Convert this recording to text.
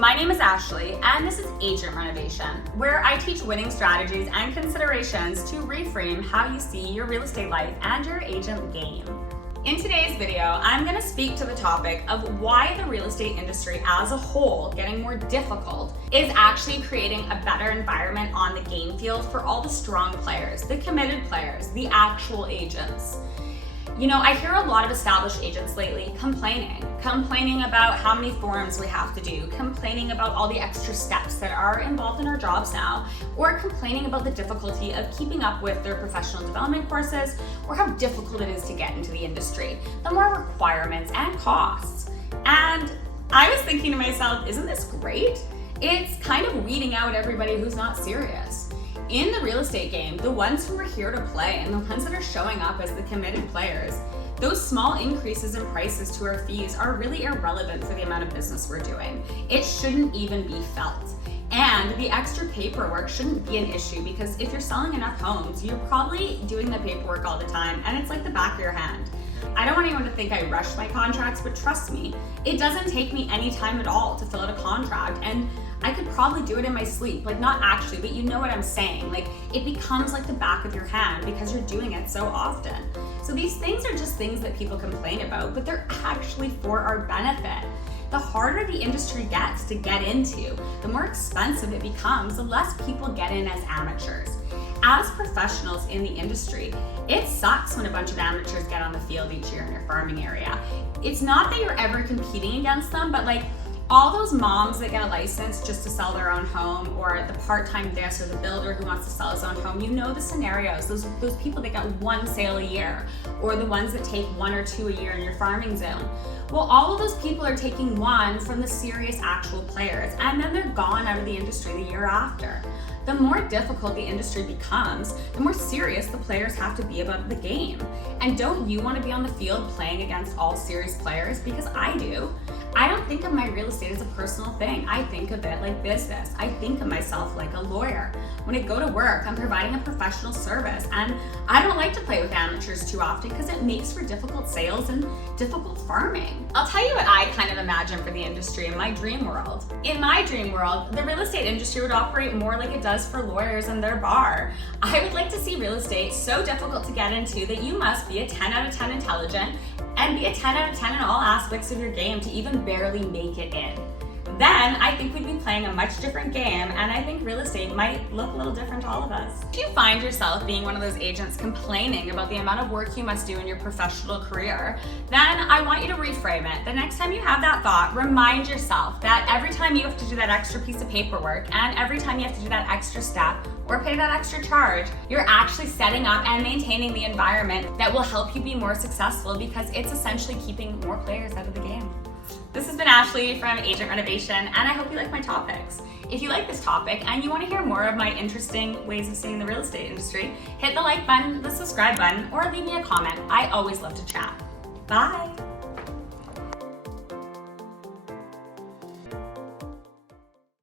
my name is Ashley, and this is Agent Renovation, where I teach winning strategies and considerations to reframe how you see your real estate life and your agent game. In today's video, I'm going to speak to the topic of why the real estate industry as a whole getting more difficult is actually creating a better environment on the game field for all the strong players, the committed players, the actual agents. You know, I hear a lot of established agents lately complaining about how many forms we have to do, complaining about all the extra steps that are involved in our jobs now, or complaining about the difficulty of keeping up with their professional development courses, or how difficult it is to get into the industry, the more requirements and costs. And I was thinking to myself, isn't this great? It's kind of weeding out everybody who's not serious. In the real estate game, the ones who are here to play and the ones that are showing up as the committed players, those small increases in prices to our fees are really irrelevant for the amount of business we're doing. It shouldn't even be felt. And the extra paperwork shouldn't be an issue because if you're selling enough homes, you're probably doing the paperwork all the time and it's like the back of your hand. I don't want anyone to think I rush my contracts, but trust me, it doesn't take me any time at all to fill out a contract, and I could probably do it in my sleep, like not actually, but you know what I'm saying. Like it becomes like the back of your hand because you're doing it so often. So these things are just things that people complain about, but they're actually for our benefit. The harder the industry gets to get into, the more expensive it becomes, the less people get in as amateurs. As professionals in the industry, it sucks when a bunch of amateurs get on the field each year in your farming area. It's not that you're ever competing against them, but like all those moms that get a license just to sell their own home, or the part-time this, or the builder who wants to sell his own home, you know the scenarios, those people that get one sale a year, or the ones that take one or two a year in your farming zone. Well, all of those people are taking one from the serious actual players, and then they're gone out of the industry the year after. The more difficult the industry becomes, the more serious the players have to be about the game. And don't you want to be on the field playing against all serious players? Because I do. I don't think of my real estate as a personal thing. I think of it like business. I think of myself like a lawyer. When I go to work, I'm providing a professional service, and I don't like to play with amateurs too often because it makes for difficult sales and difficult farming. I'll tell you what I kind of imagine for the industry in my dream world. In my dream world, the real estate industry would operate more like it does for lawyers and their bar. I would like to see real estate so difficult to get into that you must be a 10 out of 10 intelligent and be a 10 out of 10 in all aspects of your game to even barely make it in. Then I think we'd be playing a much different game, and I think real estate might look a little different to all of us. If you find yourself being one of those agents complaining about the amount of work you must do in your professional career, then I want you to reframe it. The next time you have that thought, remind yourself that every time you have to do that extra piece of paperwork and every time you have to do that extra step or pay that extra charge, you're actually setting up and maintaining the environment that will help you be more successful because it's essentially keeping more players out of the game. This has been Ashley from Agent Renovation, and I hope you like my topics. If you like this topic and you want to hear more of my interesting ways of seeing the real estate industry, hit the like button, the subscribe button, or leave me a comment. I always love to chat. Bye.